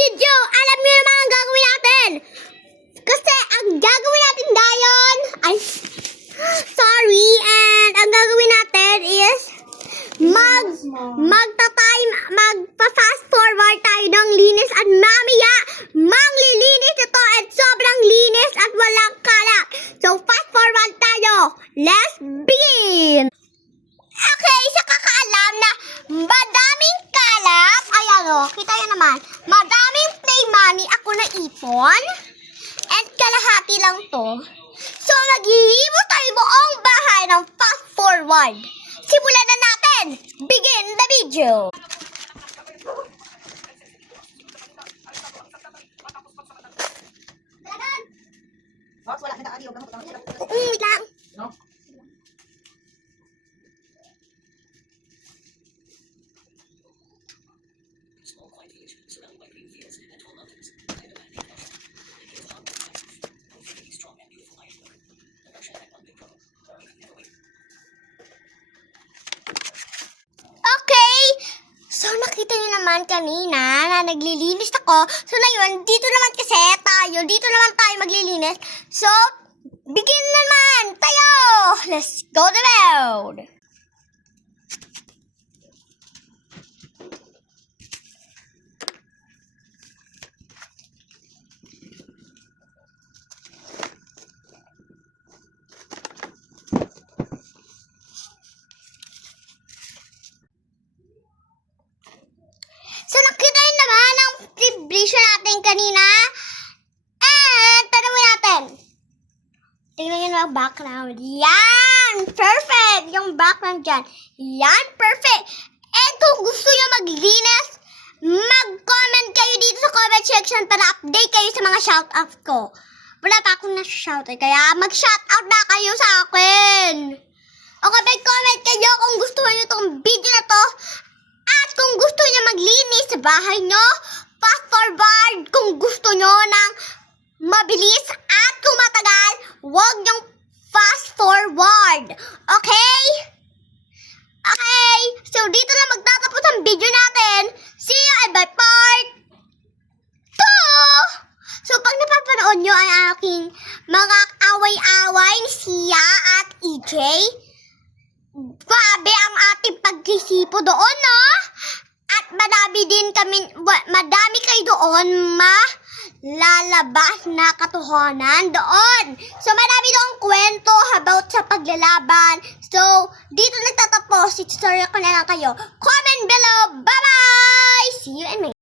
video. Alam niyo naman ang gagawin natin. Kasi ang gagawin natin dayon, and ang gagawin natin is magpa-fast forward tayo ng linis at mamaya manglilinis ito at sobrang linis at walang kalat. So fast forward tayo. Let's begin. Okay, sa kakaalam na madaming kalat, ayan o, kita nyo naman, madaming play money ako na ipon, and kalahati lang to. So, naghihimo tayo buong bahay ng fast forward. Simulan na natin! Begin the video! Wait lang. So, nakita niyo naman kanina na naglilinis ako. So, na yun, dito naman tayo maglilinis. So, begin naman tayo! Let's go to the road! So, nakita yun naman ang vibration natin kanina. And, tanawin natin. Tingnan nyo ang background. Yan! Perfect! Yung background dyan. Yan! Perfect! And kung gusto nyo maglinis, mag-comment kayo dito sa comment section para update kayo sa mga shoutout ko. Wala pa akong nasa-shoutout, kaya mag-shoutout na kayo sa akin. Okay, mag-comment kayo kung gusto nyo itong video na to. At kung gusto niyo maglinis sa bahay nyo, fast forward. Kung gusto nyo ng mabilis at kung matagal, huwag nyong fast forward. Okay? Okay. So, dito na magtatapos ang video natin. See you in my part 2. So, pag napapanood nyo ang aking mga away-away ni Sia at EJ, grabe ang ating pagsisipo doon, no? At madami kayo doon lalabas na katotohanan doon. So, marami doon kwento about sa paglalaban. So, dito nagtatapos. Tutorial ko na lang kayo. Comment below. Bye-bye! See you in my